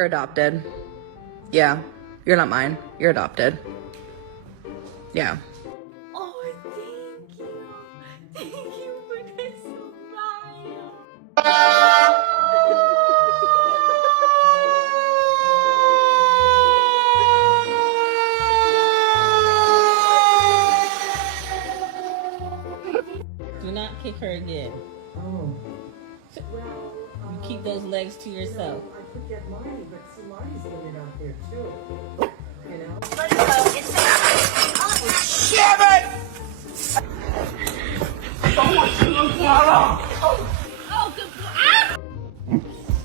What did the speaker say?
You're adopted. Yeah. You're not mine. You're adopted. Yeah. Oh, thank you. Thank you for the smile. Do not kick her again. Oh. You keep those legs to yourself. I could get Marty, but see, Marty's living out there too.